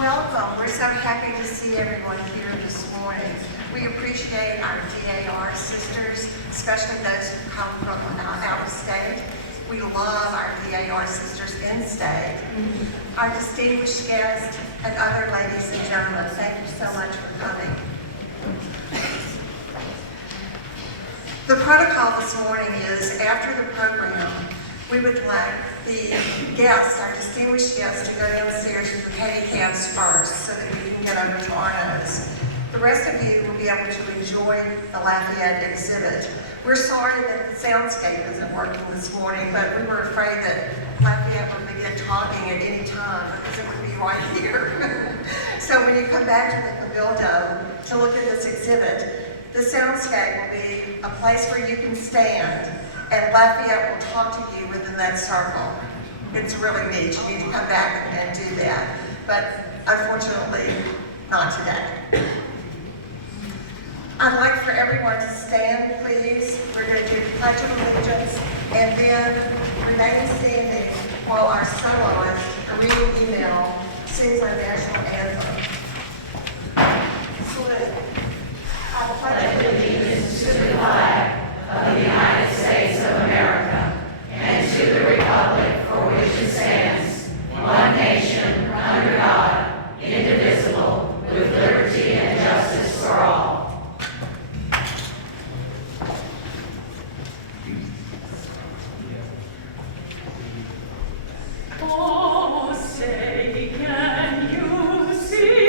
Welcome. We're so happy to see everyone here this morning. We appreciate our DAR sisters, especially those who come from out of state. We love our DAR sisters in state. Our distinguished guests and other ladies and gentlemen, thank you so much for coming. The protocol this morning is, after the program, we would like the guests, our distinguished guests, to go downstairs to the pedicabs first so that we can get over to Arno's. The rest of you will be able to enjoy the Lafayette exhibit. We're sorry that the soundscape isn't working this morning, but we were afraid that Lafayette would begin talking at any time because it would be right here. So when you come back to the pavilion to look at this exhibit, the soundscape will be a place where you can stand, and Lafayette will talk to you within that circle. It's really neat. You need to come back and do that. But unfortunately, not today. I'd like for everyone to stand, please. We're going to do the Pledge of Allegiance and then remain standing while our soloist, Reading Email, sings our national anthem. Salute. I pledge allegiance to the flag of the United States of America and to the republic for which it stands, one nation, under God, indivisible, with liberty and justice for all. Oh, say, can you see?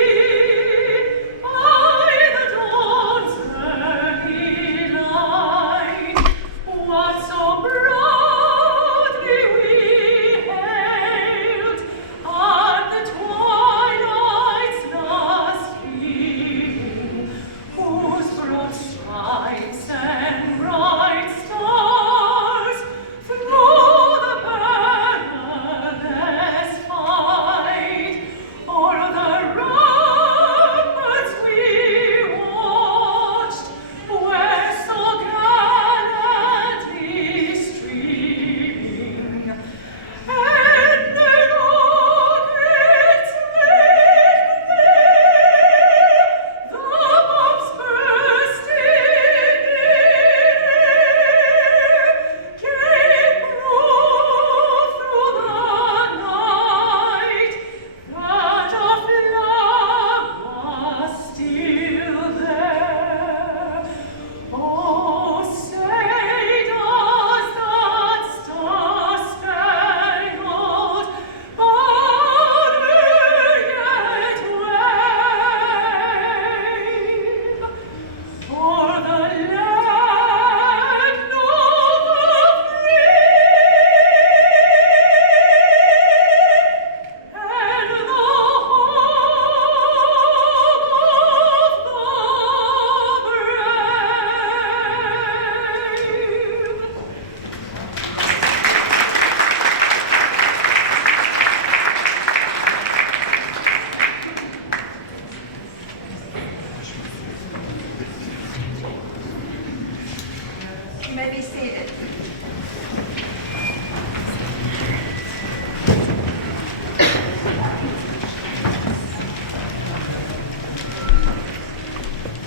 You may be seated.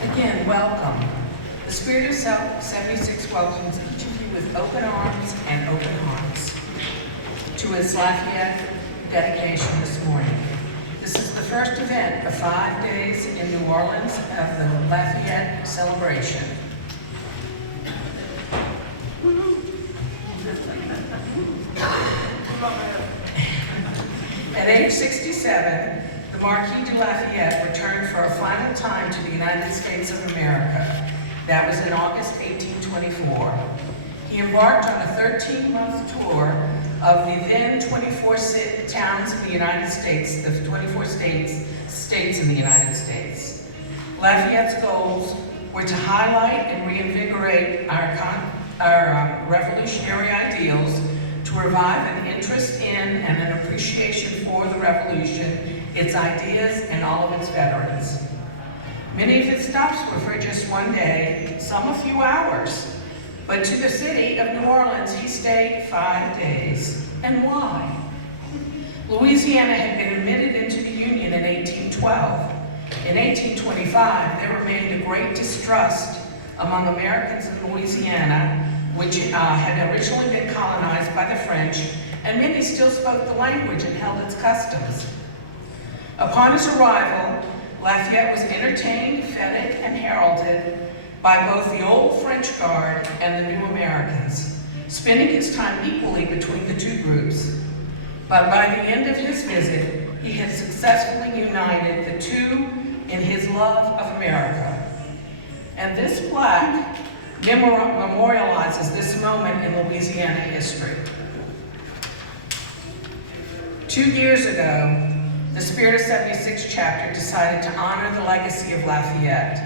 Again, welcome. The Spirit of 76 welcomes each of you with open arms and open hearts to its Lafayette dedication this morning. This is the first event of 5 days in New Orleans of the Lafayette celebration. At age 67, the Marquis de Lafayette returned for a final time to the United States of America. That was in August 1824. He embarked on a 13-month tour of the then 24 towns in the United States, the 24 states in the United States. Lafayette's goals were to highlight and reinvigorate our revolutionary ideals, to revive an interest in and an appreciation for the revolution, its ideas, and all of its veterans. Many of his stops were for just one day, some a few hours. But to the city of New Orleans, he stayed 5 days. And why? Louisiana had been admitted into the Union in 1812. In 1825, there remained a great distrust among Americans in Louisiana, which had originally been colonized by the French, and many still spoke the language and held its customs. Upon his arrival, Lafayette was entertained, feted, and heralded by both the old French guard and the new Americans, spending his time equally between the two groups. But by the end of his visit, he had successfully united the two in his love of America. And this plaque memorializes this moment in Louisiana history. 2 years ago, the Spirit of 76 chapter decided to honor the legacy of Lafayette.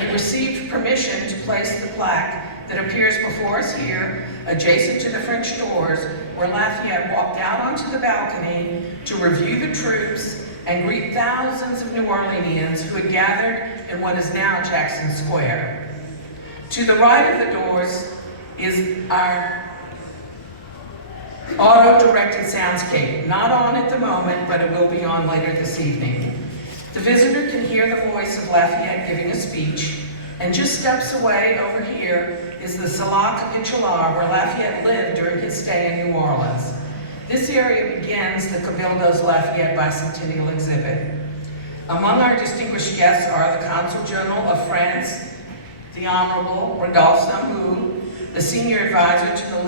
We received permission to place the plaque that appears before us here, adjacent to the French doors, where Lafayette walked out onto the balcony to review the troops and greet thousands of New Orleanians who had gathered in what is now Jackson Square. To the right of the doors is our auto-directed soundscape, not on at the moment, but it will be on later this evening. The visitor can hear the voice of Lafayette giving a speech, and just steps away over here is the Salle Capitular, where Lafayette lived during his stay in New Orleans. This area begins the Cabildo's Lafayette Bicentennial exhibit. Among our distinguished guests are the Consul General of France, the Honorable Rodolphe Sambou, the Senior Advisor to the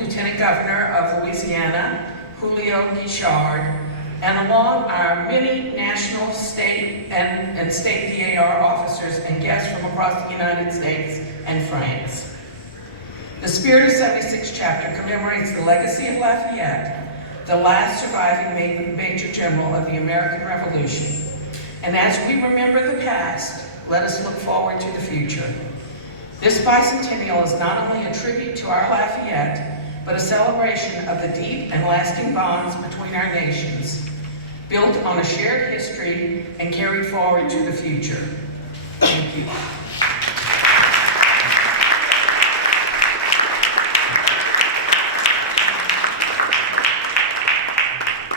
Lieutenant Governor of Louisiana, Julio Guichard, and along our many national, state, and state DAR officers and guests from across the United States and France. The Spirit of 76 chapter commemorates the legacy of Lafayette, the last surviving Major General of the American Revolution. And as we remember the past, let us look forward to the future. This bicentennial is not only a tribute to our Lafayette, but a celebration of the deep and lasting bonds between our nations, built on a shared history and carried forward to the future. Thank you.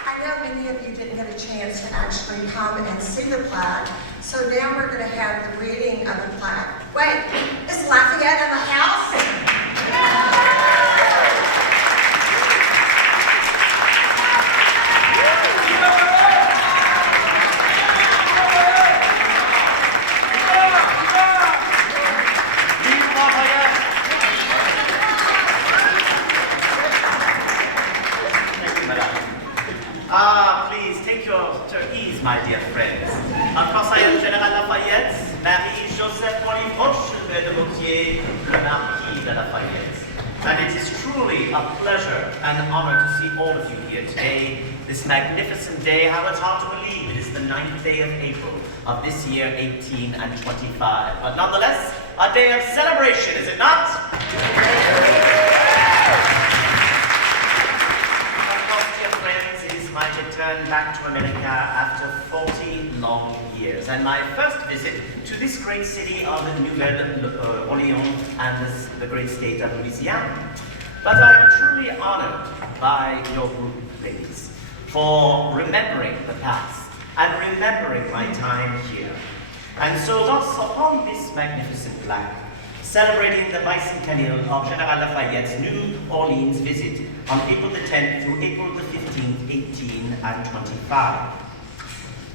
I know many of you didn't get a chance to actually come and see the plaque, so now we're going to have the reading of the plaque. Wait, is Lafayette in the house? Please take your ease, my dear friends. Of course, I am General Lafayette, Marie-Joseph Polifoche de Moutier, le Marquis de Lafayette. And it is truly a pleasure and an honor to see all of you here today. This magnificent day, how it's hard to believe it is the 9th day of April of this year, 1825. But nonetheless, a day of celebration, is it not? To turn back to America after 40 long years, and my first visit to this great city of Nouvelle Orleans and the great state of Louisiana. But I am truly honored by your group, ladies, for remembering the past and remembering my time here. And so thus, upon this magnificent plaque, celebrating the bicentennial of General Lafayette's New Orleans visit on April the 10th through April the 15th, 1825.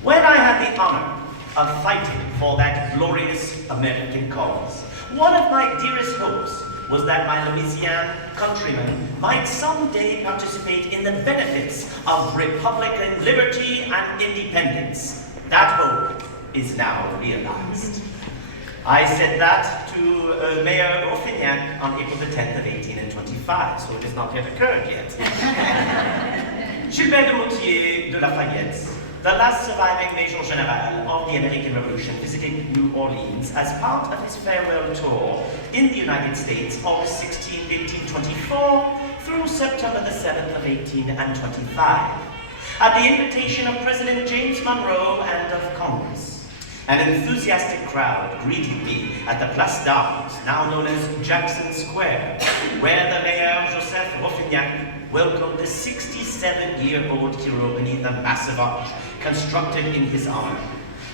When I had the honor of fighting for that glorious American cause, one of my dearest hopes was that my Louisiana countrymen might someday participate in the benefits of Republican liberty and independence. That hope is now realized. I said that to Mayor Offignac on April the 10th of 1825, so it has not yet occurred yet. Gilbert de Moutier de Lafayette, the last surviving Major General of the American Revolution, visited New Orleans as part of his farewell tour in the United States, August 16, 1824, through September the 7th of 1825. At the invitation of President James Monroe and of Congress, an enthusiastic crowd greeted me at the Place d'Armes, now known as Jackson Square, where the Mayor Joseph Roffignac welcomed the 67 87-year-old hero beneath a massive arch constructed in his honor.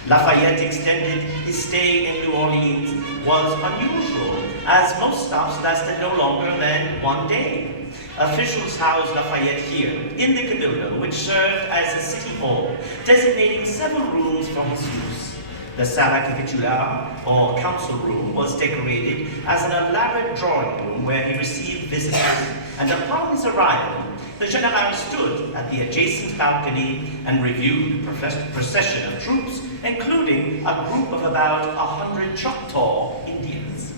Lafayette extended his stay in New Orleans was unusual, as most stops lasted no longer than 1 day. Officials housed Lafayette here, in the Cabildo, which served as a city hall, designating several rooms for his use. The Sala Capitula, or council room, was decorated as an elaborate drawing room where he received visitors, and upon his arrival, the General stood at the adjacent balcony and reviewed the procession of troops, including a group of about 100 Choctaw Indians.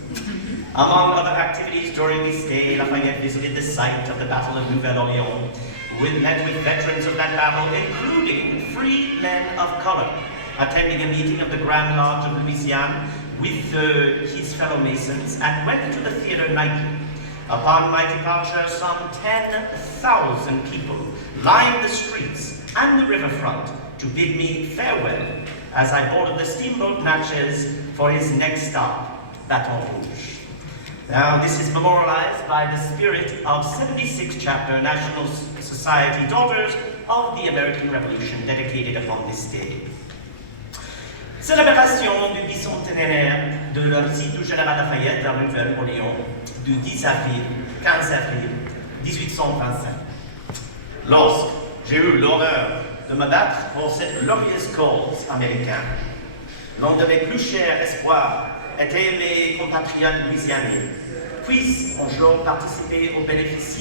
Among other activities during his stay, Lafayette visited the site of the Battle of Nouvelle-Orléans, met with veterans of that battle, including free men of color, attending a meeting of the Grand Lodge of Louisiane with his fellow Masons, and went to the theater nightly. Upon my departure, some 10,000 people lined the streets and the riverfront to bid me farewell as I boarded the steamboat Natchez for his next stop, Baton Rouge. Now, this is memorialized by the spirit of 76th Chapter National Society Daughters of the American Revolution, dedicated upon this day. Célébration du bicentenaire de la visite du général Lafayette à Nouvelle-Orléans du 15 avril 1825. Lorsque j'ai eu l'honneur de me battre pour cette glorieuse cause américaine, l'un de mes plus chers espoirs était mes compatriotes louisianais, puissent un jour participer au bénéfice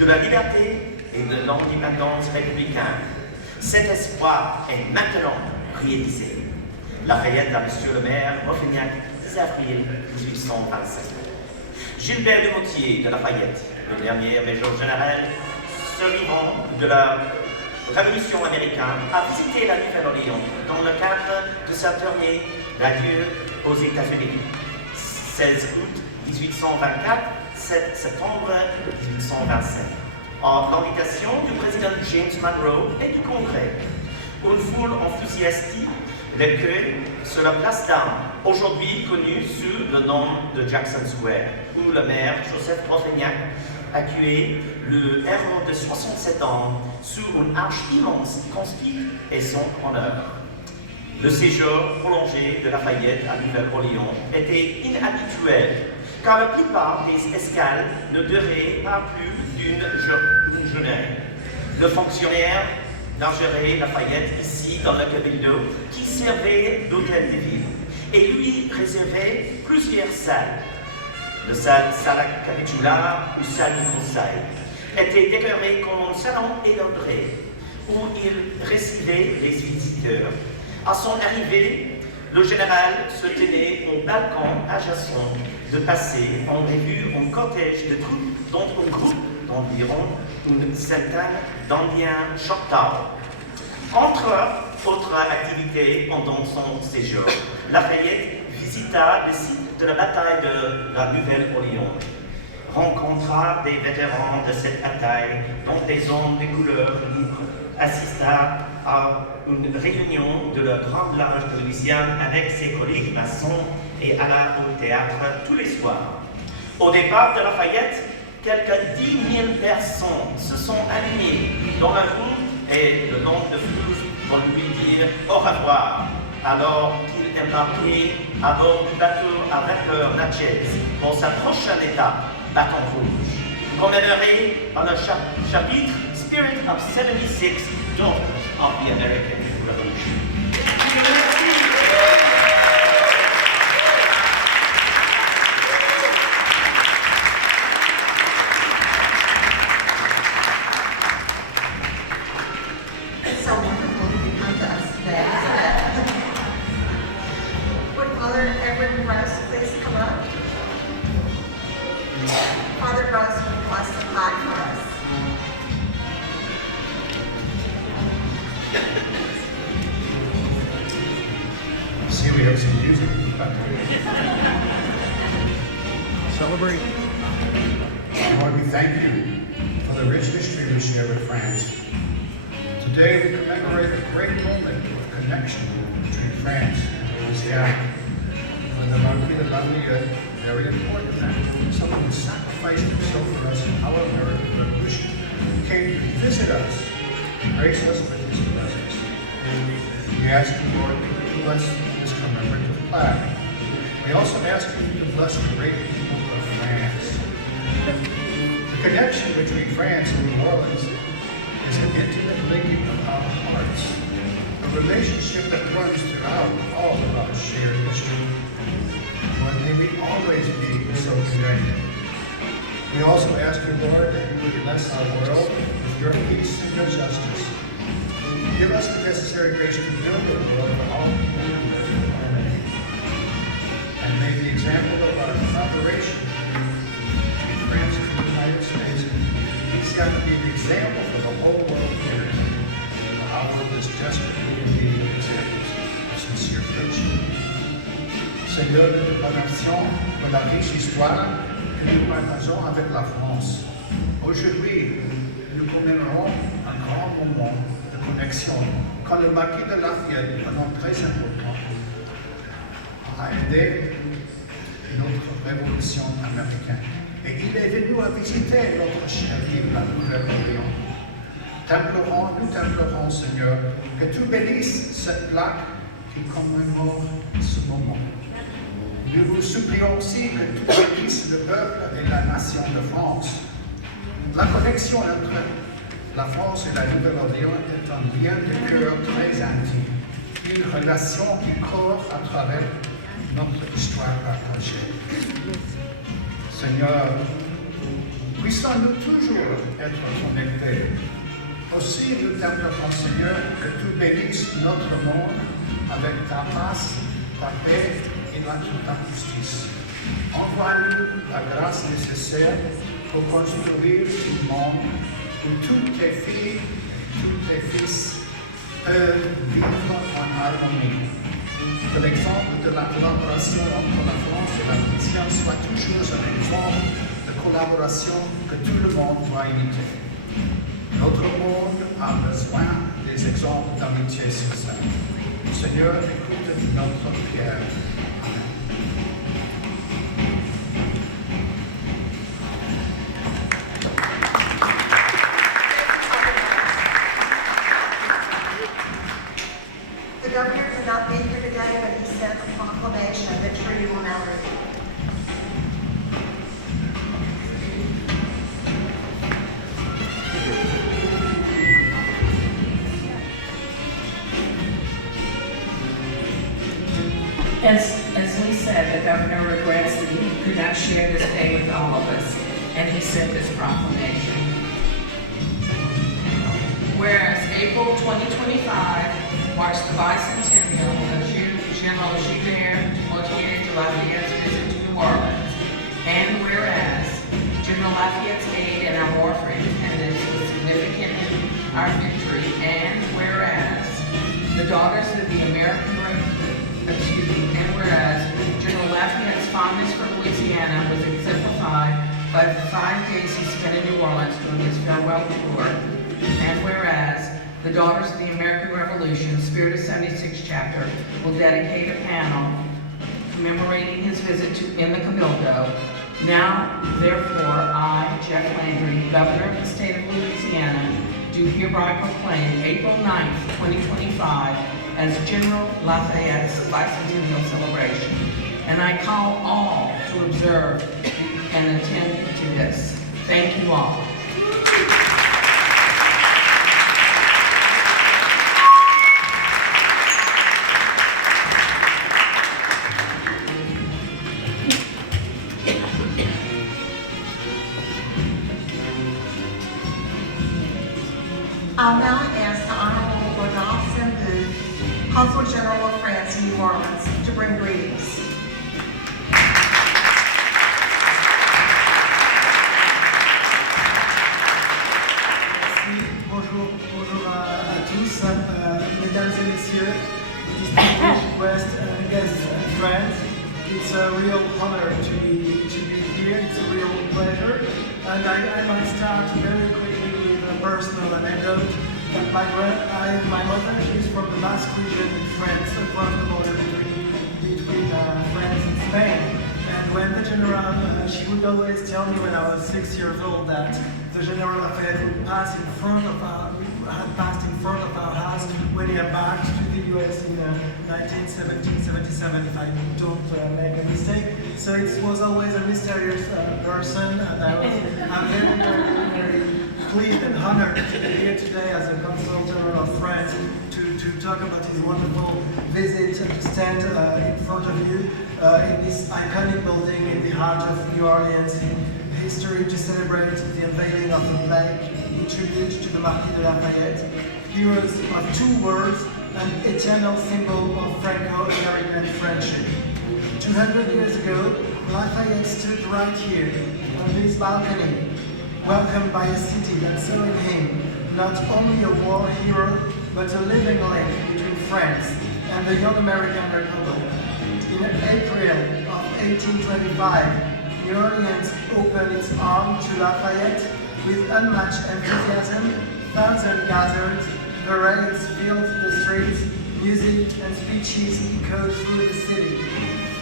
de la liberté et de l'indépendance républicaine. Cet espoir est maintenant réalisé. Lafayette à Monsieur le maire, Offenbach, 10 avril 1827. Gilbert de Motier de Lafayette, le dernier major général survivant de la Révolution américaine, a visité la Nouvelle-Orléans dans le cadre de sa tournée d'adieu aux États-Unis. 16 août 1824, 7 septembre 1825. En l'invitation du président James Monroe et du Congrès, une foule enthousiastique l'accueille sur la place d'Armes, aujourd'hui connue sous le nom de Jackson Square, où le maire Joseph Offenbach accueillit le héros de 67 ans sous une arche immense construite et son honneur. Le séjour prolongé de Lafayette à Nouvelle-Orléans était inhabituel, car la plupart des escales ne duraient pas plus d'une journée. Le fonctionnaire d'ingérer Lafayette ici dans le Cabildo, qui servait d'hôtel de ville, et lui réservait plusieurs salles. La salle Sala Capitula ou salle du Conseil était décorée comme un salon élaboré où il recevait les visiteurs. À son arrivée, le général se tenait au balcon adjacent de passer en revue un cortège de troupes dont un groupe d'environ une centaine d'Indiens Choctaw. Entre autres activités pendant son séjour, Lafayette visita le site de la bataille de la Nouvelle-Orléans, rencontra des vétérans de cette bataille, dont des hommes de couleur libre, assista à une réunion de la Grande Loge de Louisiane avec ses collègues maçons et alla au théâtre tous les soirs. Au départ de Lafayette, quelques 10 000 personnes se sont alignées dans la rue et le long de fleuve pour lui dire au revoir, alors qu'il embarquait à bord du bateau à vapeur Natchez pour sa prochaine étape, Baton Rouge, commémoré par le chapitre Spirit of 76 Daughters of the American Revolution. It's so wonderful to come to us today, isn't it? Would Father Edward Russ please come up? Father Russ will bless the plaque for us. See, we have some music. Celebrate. Lord, we thank you for the rich history we share with France. Today we commemorate a great moment of connection between France and Louisiana. When the Marquis de Lafayette, very important man, someone who sacrificed himself for us in our American Revolution, came to visit us, grace us with his presence. We ask you, Lord, to bless this commemorative plaque. We also ask you to bless the great people of France. The connection between France and New Orleans is an intimate linking of our hearts, a relationship that runs throughout all of our shared history. Lord, may we always be so connected. We also ask you, Lord, that you would bless our world with your peace and your justice. Give us the necessary grace to build a world where all people can live in harmony. And may the example of our collaboration between France and the United States be an example for the whole world here. Our world is desperately in need of examples of sincere friendship. Seigneur, nous te remercions pour la riche histoire que nous partageons avec la France. Aujourd'hui, nous commémorons un grand moment de connexion quand le marquis de Lafayette, un homme très important, a aidé notre révolution américaine. Et il est venu à visiter notre chère ville, la Nouvelle-Orléans. Nous t'implorons, Seigneur, que tu bénisses cette plaque qui commémore ce moment. Nous vous supplions aussi que tu bénisses le peuple et la nation de France. La connexion entre la France et la Nouvelle-Orléans est un lien de cœur très intime, une relation qui court à travers notre histoire partagée. Seigneur, puissons-nous toujours être connectés. Aussi, nous t'implorons, Seigneur, que tu bénisses notre monde avec ta grâce, ta paix et ta justice. Envoie-nous la grâce nécessaire pour construire un monde où toutes tes filles et tous tes fils peuvent vivre en harmonie. Que l'exemple de la collaboration entre la France et la Louisiane soit toujours un exemple de collaboration que tout le monde doit imiter. Notre monde a besoin des exemples d'amitié sincère. Seigneur, écoute notre prière. Amen. The governor did not be here today, but he sent a proclamation that Trudy will now read. As we said, the governor regrets that he could not share this day with all of us, and he sent this proclamation. Whereas April 2025 marks the Bicentennial of General de Lafayette's visit to New Orleans, and whereas General Lafayette's aid in our war for independence was significant in our victory, and whereas the daughters of the and whereas General Lafayette's fondness for Louisiana was exemplified by the 5 days he spent in New Orleans during his farewell tour, and whereas the Daughters of the American Revolution, Spirit of 76 chapter, will dedicate a panel commemorating his visit in the Cabildo. Now, therefore, I, Jeff Landry, Governor of the State of Louisiana, do hereby proclaim April 9th, 2025 as General Lafayette's Bicentennial celebration. And I call all to observe and attend to this. Thank you all. I'll now ask the Honorable Rodolphe, Consul General of France in New Orleans, to bring greetings. Bonjour à tous, mesdames et messieurs, distinguished guests and friends. It's a real honor to be here. It's a real pleasure, and I might start very quickly with a personal anecdote. My mother, she's from the Basque region in France, across the border between France and Spain. And when the general, she would always tell me when I was 6 years old that the General Lafayette had passed in front of our house when he embarked to the US in 1977, if I don't make a mistake. So it was always a mysterious person, and I'm very pleased and honored to be here today as a Consul General of France to talk about his wonderful visit and to stand in front of you in this iconic building in the heart of New Orleans in history to celebrate the unveiling of the plaque in tribute to the Marquis de Lafayette, heroes of two words, an eternal symbol of Franco-American friendship. 200 years ago, Lafayette stood right here on this balcony, welcomed by a city that saw in him not only a war hero, but a living link between France and the young American Republic. In April of 1825, New Orleans opened its arms to Lafayette with unmatched enthusiasm. Thousands gathered, parades filled the streets, music and speeches echoed through the city.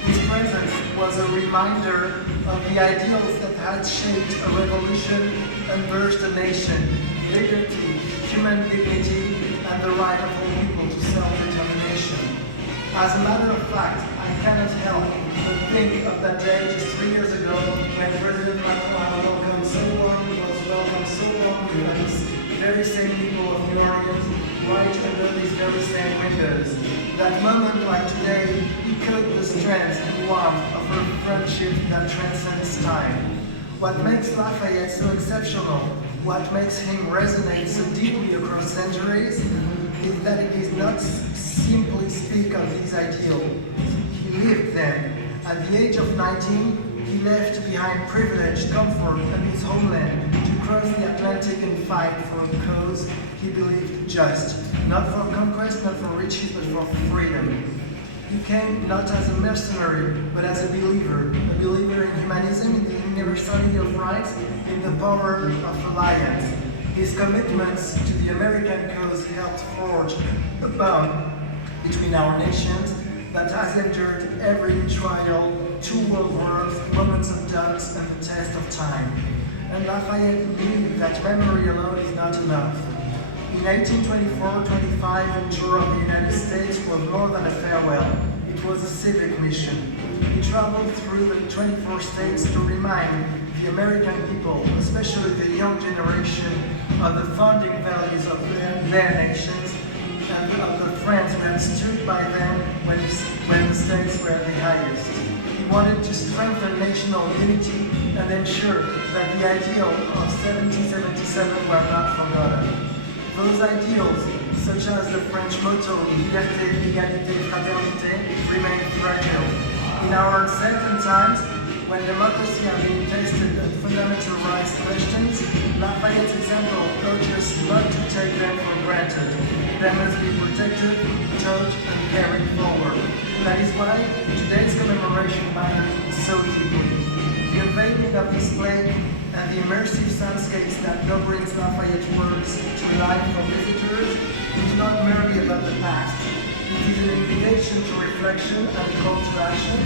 His presence was a reminder of the ideals that had shaped a revolution and birthed a nation: liberty, human dignity, and the right of all people to self-determination. As a matter of fact, I cannot help but think of that day just 3 years ago when President Macron was welcomed so warmly by these very same people of New Orleans, right under these very same windows. That moment, like today, echoed the strength and warmth of a friendship that transcends time. What makes Lafayette so exceptional, what makes him resonate so deeply across centuries, is that he did not simply speak of these ideals. He lived them. At the age of 19, he left behind privilege, comfort, and his homeland to cross the Atlantic and fight for a cause he believed just, not for conquest, not for riches, but for freedom. He came not as a mercenary, but as a believer in humanism, in the universality of rights, in the power of alliance. His commitments to the American cause helped forge a bond between our nations that has endured every trial, 2 world wars, moments of doubt, and the test of time. And Lafayette knew that memory alone is not enough. In 1824-25, the tour of the United States was more than a farewell. It was a civic mission. He traveled through the 24 states to remind the American people, especially the young generation, of the founding values of their nations and of the friends who had stood by them when the stakes were the highest. He wanted to strengthen national unity and ensure that the ideal of 1777 were not forgotten. Those ideals, such as the French motto, liberté, égalité, fraternité, remain fragile. In our uncertain times, when democracy are being tested and fundamental rights questions, Lafayette's example urges not to take them for granted. They must be protected, taught, and carried forward. That is why today's commemoration matters so deeply. The unveiling of this plaque and the immersive soundscapes that now brings Lafayette words to life for visitors is not merely about the past. It is an invitation to reflection and a call to action.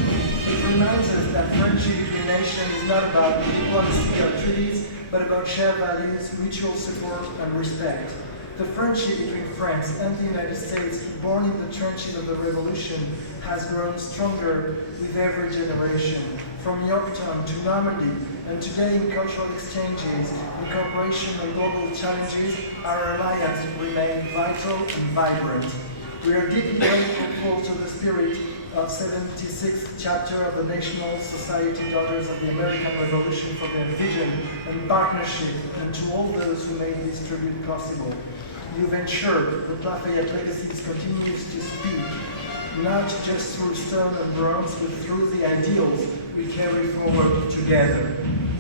It reminds us that friendship between nations is not about diplomacy or treaties, but about shared values, mutual support, and respect. The friendship between France and the United States, born in the trenches of the Revolution, has grown stronger with every generation. From Yorktown to Normandy, and today in cultural exchanges, in cooperation and global challenges, our alliance remains vital and vibrant. We are deeply grateful to the spirit of 76th chapter of the National Society Daughters of the American Revolution for their vision and partnership, and to all those who made this tribute possible. You've ensured that Lafayette legacy continues to speak, not just through stone and bronze, but through the ideals we carry forward together.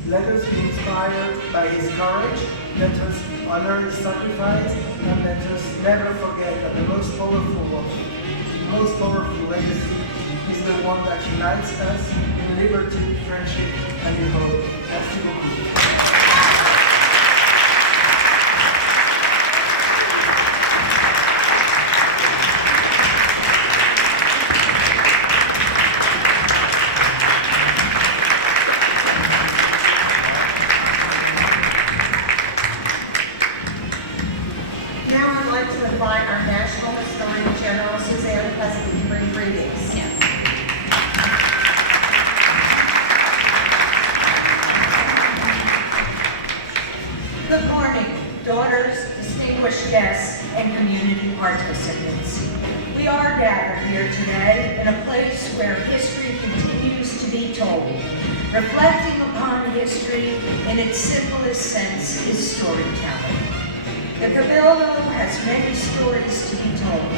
Let us be inspired by his courage, let us honor his sacrifice, and let us never forget that the most powerful legacy is the one that unites us in liberty, friendship, and in hope. Merci beaucoup. like to invite our National Historian General, Suzanne Pleasant, to bring greetings. Good morning, daughters, distinguished guests, and community participants. We are gathered here today in a place where history continues to be told. Reflecting upon history in its simplest sense is storytelling. The Cabildo has many stories to be told.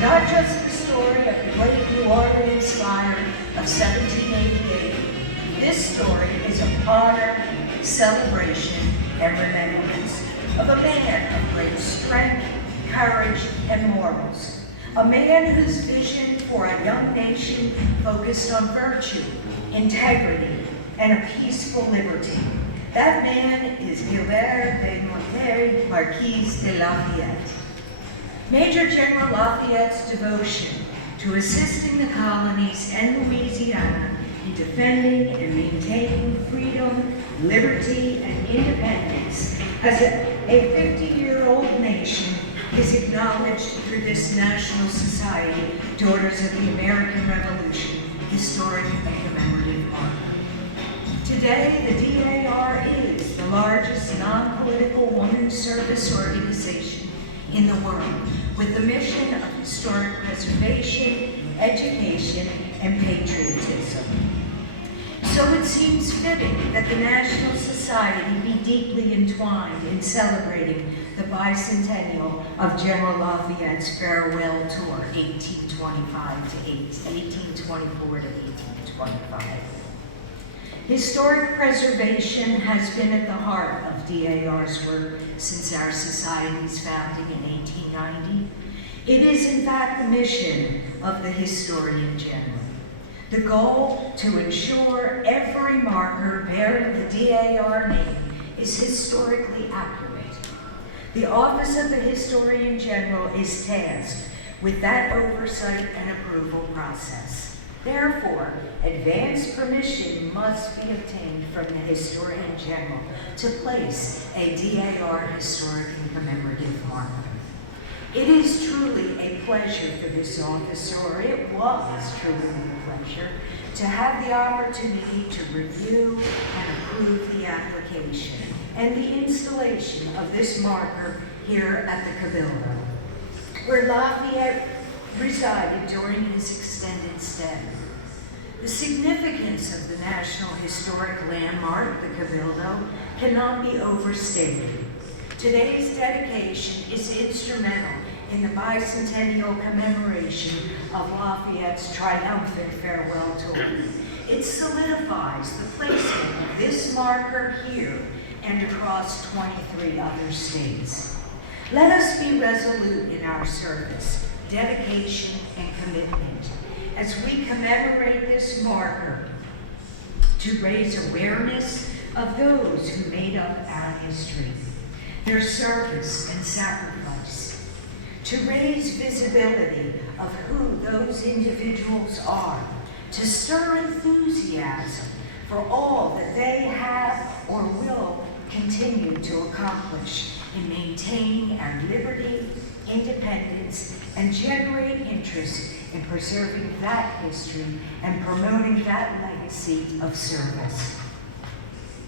Not just the story of the great New Orleans fire of 1788. This story is of honor, celebration, and remembrance of a man of great strength, courage, and morals. A man whose vision for a young nation focused on virtue, integrity, and a peaceful liberty. That man is Gilbert de Monterrey, Marquis de Lafayette. Major General Lafayette's devotion to assisting the colonies and Louisiana in defending and maintaining freedom, liberty, and independence as a 50-year-old nation is acknowledged through this National Society, Daughters of the American Revolution, historic and commemorative marker. Today, the DAR is the largest non-political women's service organization in the world, with the mission of historic preservation, education, and patriotism. So it seems fitting that the National Society be deeply entwined in celebrating the bicentennial of General Lafayette's farewell tour, 1824 to 1825. Historic preservation has been at the heart of DAR's work since our society's founding in 1890. It is, in fact, the mission of the Historian General. The goal to ensure every marker bearing the DAR name is historically accurate. The Office of the Historian General is tasked with that oversight and approval process. Therefore, advance permission must be obtained from the Historian General to place a DAR historic and commemorative marker. It is truly a pleasure for this office, or it was truly a pleasure, to have the opportunity to review and approve the application and the installation of this marker here at the Cabildo, where Lafayette resided during his extended stay. The significance of the National Historic Landmark, the Cabildo, cannot be overstated. Today's dedication is instrumental in the bicentennial commemoration of Lafayette's triumphant farewell tour. It solidifies the placement of this marker here and across 23 other states. Let us be resolute in our service, dedication, and commitment as we commemorate this marker to raise awareness of those who made up our history, their service and sacrifice, to raise visibility of who those individuals are, to stir enthusiasm for all that they have or will continue to accomplish in maintaining our liberty, independence, and generate interest in preserving that history and promoting that legacy of service.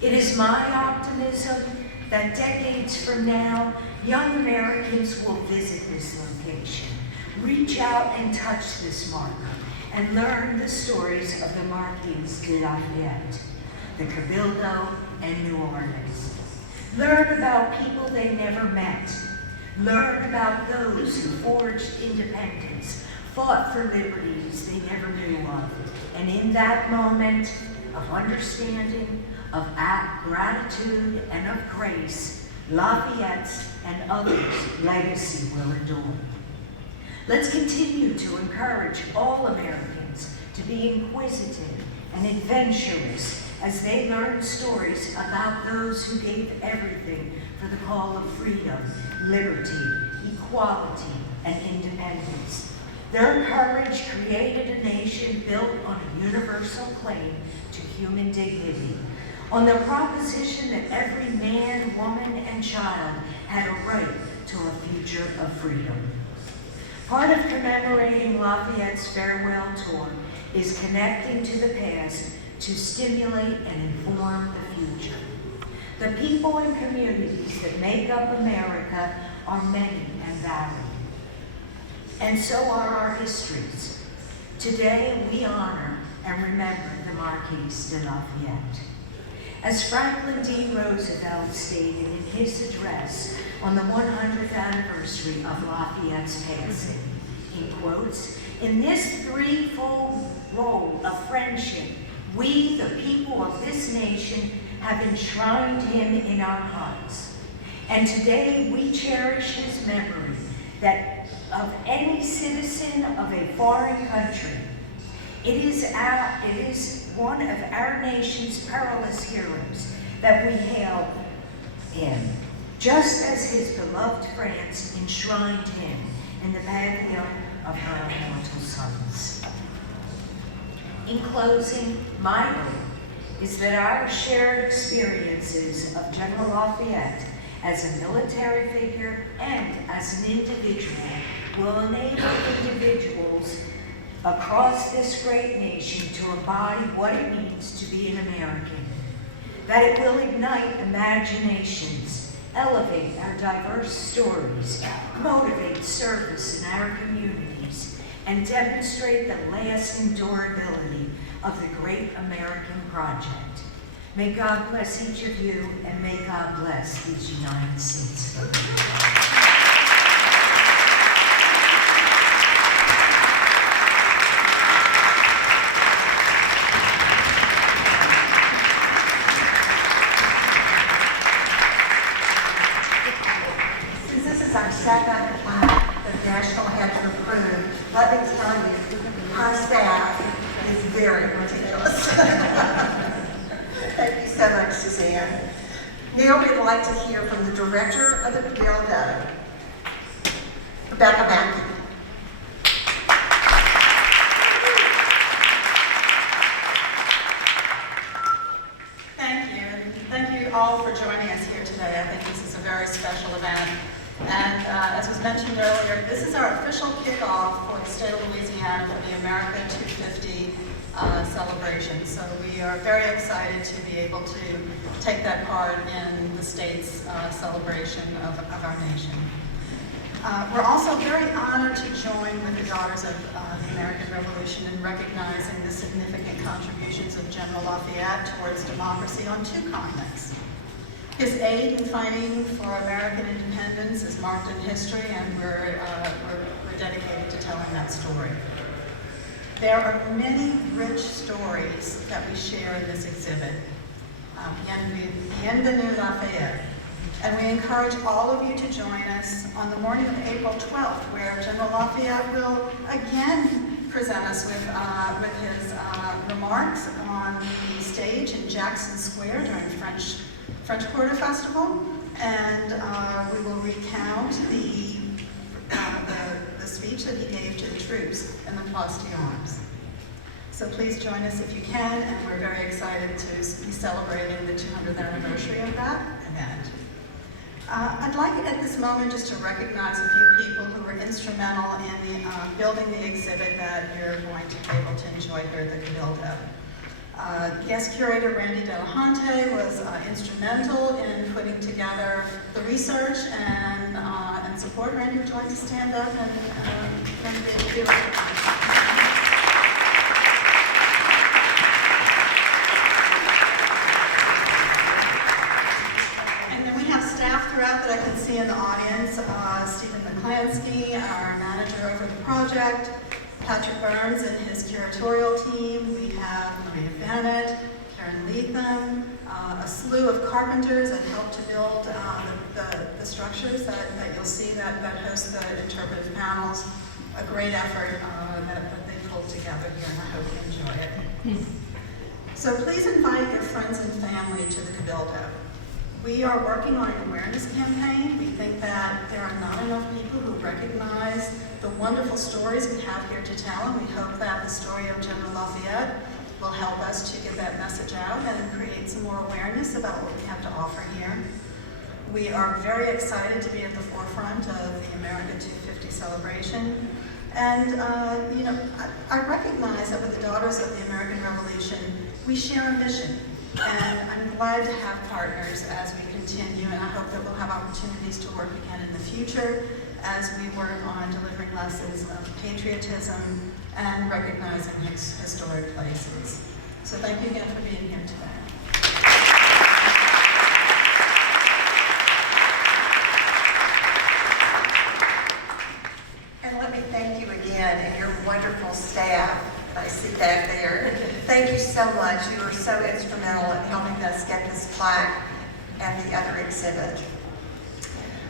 It is my optimism that decades from now, young Americans will visit this location, reach out and touch this marker, and learn the stories of the Marquis de Lafayette, the Cabildo, and New Orleans. Learn about people they never met. Learn about those who forged independence, fought for liberties they never knew of. And in that moment of understanding, of gratitude, and of grace, Lafayette's and others' legacy will endure. Let's continue to encourage all Americans to be inquisitive and adventurous as they learn stories about those who gave everything for the call of freedom, liberty, equality, and independence. Their courage created a nation built on a universal claim to human dignity, on the proposition that every man, woman, and child had a right to a future of freedom. Part of commemorating Lafayette's farewell tour is connecting to the past to stimulate and inform the future. The people and communities that make up America are many and varied, and so are our histories. Today, we honor and remember the Marquis de Lafayette. As Franklin D. Roosevelt stated in his address on the 100th anniversary of Lafayette's passing, he quotes, "In this threefold role of friendship, we, the people of this nation, have enshrined him in our hearts. And today we cherish his memory that of any citizen of a foreign country. It is one of our nation's perilous heroes that we hail him, just as his beloved France enshrined him in the pantheon of her immortal sons." In closing, my hope is that our shared experiences of General Lafayette as a military figure and as an individual will enable individuals across this great nation to embody what it means to be an American, that it will ignite imaginations, elevate our diverse stories, motivate service in our communities, and demonstrate the lasting durability of the great American project. May God bless each of you, and may God bless these United States of America. Since this is our second plaque that the National had to approve, let me tell you, our staff is very meticulous. Thank you so much, Suzanne. Now we'd like to hear from the director of the Cabildo, Rebecca Mackey. Thank you, and thank you all for joining us here today. I think this is a very special event. And as was mentioned earlier, this is our official kickoff for the state of Louisiana for the America 250 celebration. So we are very excited to be able to take that part in the state's celebration of our nation. We're also very honored to join with the Daughters of the American Revolution in recognizing the significant contributions of General Lafayette towards democracy on two continents. His aid in fighting for American independence is marked in history, and we're dedicated to telling that story. There are many rich stories that we share in this exhibit. Bicentennial Lafayette. And we encourage all of you to join us on the morning of April 12th, where General Lafayette will again present us with his remarks on the stage in Jackson Square during French Quarter Festival, and we will recount the speech that he gave to the troops in the Place d'Armes. So please join us if you can, and we're very excited to be celebrating the 200th anniversary of that event. I'd like at this moment just to recognize a few people who were instrumental in building the exhibit that you're going to be able to enjoy here at the Cabildo. Guest curator Randy Delahunty was instrumental in putting together the research and support. Randy, would you like to stand up and be recognized? Throughout that I can see in the audience, Stephen McClansky, our manager over the project, Patrick Burns and his curatorial team. We have Maria Bennett, Karen Leatham, a slew of carpenters that helped to build the structures that you'll see that host the interpretive panels. A great effort that they pulled together here, and I hope you enjoy it. So please invite your friends and family to the Cabildo. We are working on an awareness campaign. We think that there are not enough people who recognize the wonderful stories we have here to tell, and we hope that the story of General Lafayette will help us to get that message out and create some more awareness about what we have to offer here. We are very excited to be at the forefront of the America 250 celebration. And, you know, I recognize that with the Daughters of the American Revolution, we share a mission. And I'm glad to have partners as we continue, and I hope that we'll have opportunities to work again in the future as we work on delivering lessons of patriotism and recognizing historic places. So thank you again for being here today. And let me thank you again and your wonderful staff that I see back there. Thank you so much. You were so instrumental in helping us get this plaque and the other exhibit.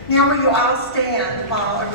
Now will you all stand while a